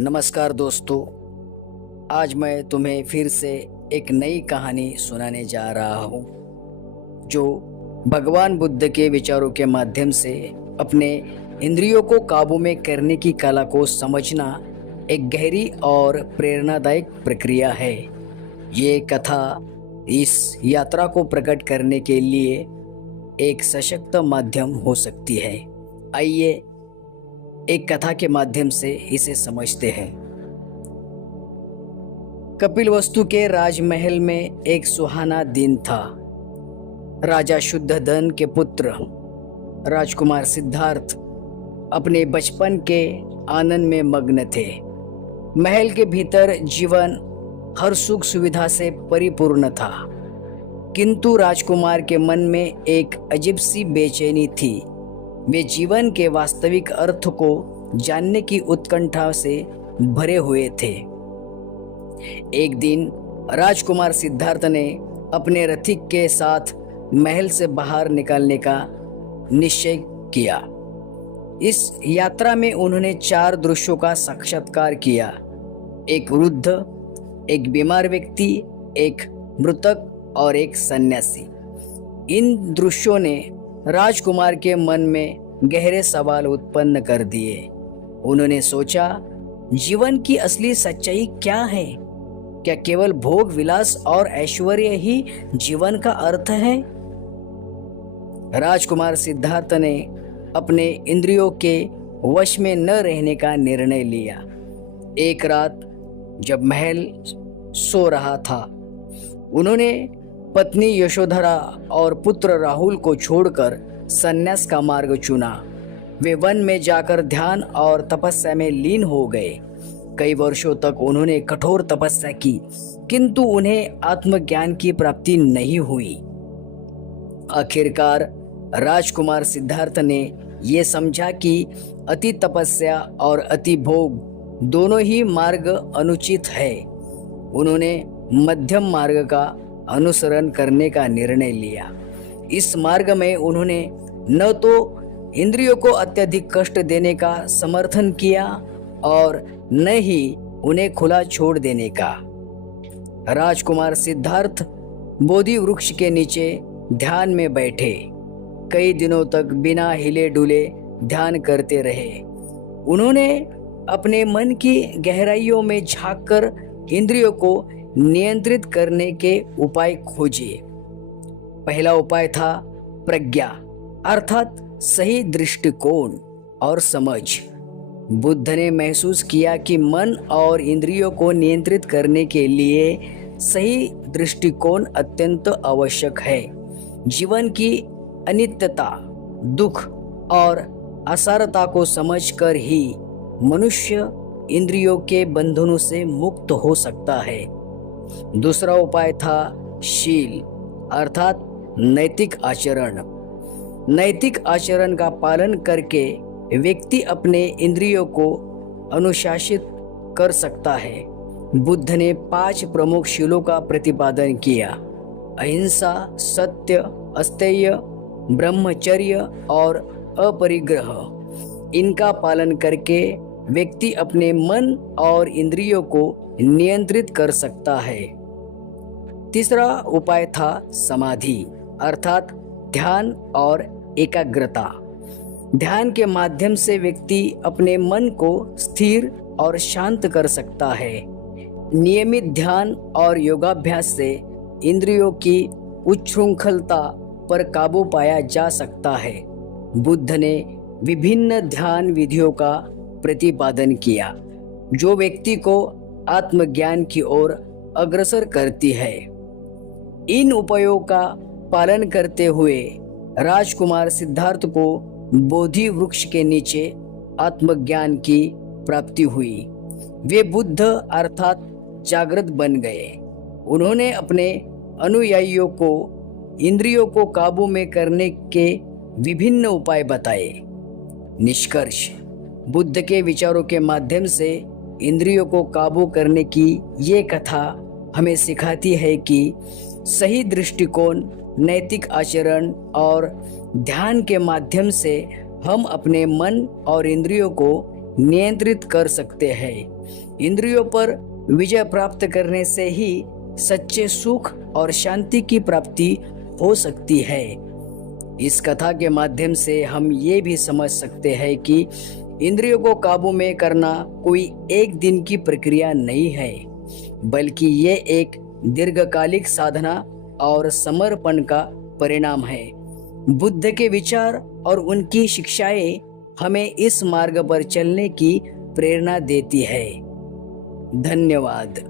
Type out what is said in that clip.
नमस्कार दोस्तों, आज मैं तुम्हें फिर से एक नई कहानी सुनाने जा रहा हूँ जो भगवान बुद्ध के विचारों के माध्यम से अपने इंद्रियों को काबू में करने की कला को समझना एक गहरी और प्रेरणादायक प्रक्रिया है। ये कथा इस यात्रा को प्रकट करने के लिए एक सशक्त माध्यम हो सकती है। आइए एक कथा के माध्यम से इसे समझते हैं। कपिलवस्तु के राजमहल में एक सुहाना दिन था। राजा शुद्धोधन के पुत्र राजकुमार सिद्धार्थ अपने बचपन के आनंद में मग्न थे। महल के भीतर जीवन हर सुख सुविधा से परिपूर्ण था, किंतु राजकुमार के मन में एक अजीब सी बेचैनी थी। वे जीवन के वास्तविक अर्थ को जानने की उत्कंठा से भरे हुए थे। एक दिन राजकुमार सिद्धार्थ ने अपने रथिक के साथ महल से बाहर निकलने का निश्चय किया। इस यात्रा में उन्होंने 4 दृश्यों का साक्षात्कार किया। एक वृद्ध, एक बीमार व्यक्ति, एक मृतक और एक सन्यासी। इन दृश्यों ने राजकुमार के मन में गहरे सवाल उत्पन्न कर दिए। उन्होंने सोचा, जीवन की असली सच्चाई क्या है? क्या केवल भोग विलास और ऐश्वर्य ही जीवन का अर्थ है? राजकुमार सिद्धार्थ ने अपने इंद्रियों के वश में न रहने का निर्णय लिया। एक रात जब महल सो रहा था, उन्होंने पत्नी यशोधरा और पुत्र राहुल को छोड़कर संन्यास का मार्ग चुना। वे वन में जाकर ध्यान और तपस्या में लीन हो गए। कई वर्षों तक उन्होंने कठोर तपस्या की, किंतु उन्हें आत्मज्ञान की प्राप्ति नहीं हुई। आखिरकार राजकुमार सिद्धार्थ ने ये समझा कि अति तपस्या और अति भोग दोनों ही मार्ग अनुचित है। उन्होंने मध्यम मार्ग का अनुसरण करने का निर्णय लिया। इस मार्ग में उन्होंने न तो इंद्रियों को अत्यधिक कष्ट देने का समर्थन किया और न ही उन्हें खुला छोड़ देने का। राजकुमार सिद्धार्थ बोधि वृक्ष के नीचे ध्यान में बैठे कई दिनों तक बिना हिले डुले ध्यान करते रहे। उन्होंने अपने मन की गहराइयों में झांककर इंद्रियों को नियंत्रित करने के उपाय खोजे। पहला उपाय था प्रज्ञा, अर्थात सही दृष्टिकोण और समझ। बुद्ध ने महसूस किया कि मन और इंद्रियों को नियंत्रित करने के लिए सही दृष्टिकोण अत्यंत आवश्यक है। जीवन की अनित्यता, दुख और असारता को समझकर ही मनुष्य इंद्रियों के बंधनों से मुक्त हो सकता है। दूसरा उपाय था शील, अर्थात नैतिक आचरण। नैतिक आचरण का पालन करके व्यक्ति अपने इंद्रियों को अनुशासित कर सकता है। बुद्ध ने 5 प्रमुख शीलों का प्रतिपादन किया: अहिंसा, सत्य, अस्तेय, ब्रह्मचर्य और अपरिग्रह। इनका पालन करके व्यक्ति अपने मन और इंद्रियों को नियंत्रित कर सकता है। तीसरा उपाय था समाधि, अर्थात ध्यान और एकाग्रता। ध्यान के माध्यम से व्यक्ति अपने मन को स्थिर और शांत कर सकता है। नियमित ध्यान और योगाभ्यास से इंद्रियों की उच्छृंखलता पर काबू पाया जा सकता है। बुद्ध ने विभिन्न ध्यान विधियों का प्रतिपादन किया जो व्यक्ति को आत्मज्ञान की ओर अग्रसर करती है। इन उपायों का पालन करते हुए राजकुमार सिद्धार्थ को बोधि वृक्ष के नीचे आत्मज्ञान की प्राप्ति हुई। वे बुद्ध अर्थात जागृत बन गए। उन्होंने अपने अनुयायियों को इंद्रियों को काबू में करने के विभिन्न उपाय बताए। निष्कर्ष: बुद्ध के विचारों के माध्यम से इंद्रियों को काबू करने की ये कथा हमें सिखाती है कि सही दृष्टिकोण, नैतिक आचरण और ध्यान के माध्यम से हम अपने मन और इंद्रियों को नियंत्रित कर सकते हैं। इंद्रियों पर विजय प्राप्त करने से ही सच्चे सुख और शांति की प्राप्ति हो सकती है। इस कथा के माध्यम से हम ये भी समझ सकते हैं कि इंद्रियों को काबू में करना कोई एक दिन की प्रक्रिया नहीं है, बल्कि ये एक दीर्घकालिक साधना और समर्पण का परिणाम है। बुद्ध के विचार और उनकी शिक्षाएं हमें इस मार्ग पर चलने की प्रेरणा देती है। धन्यवाद।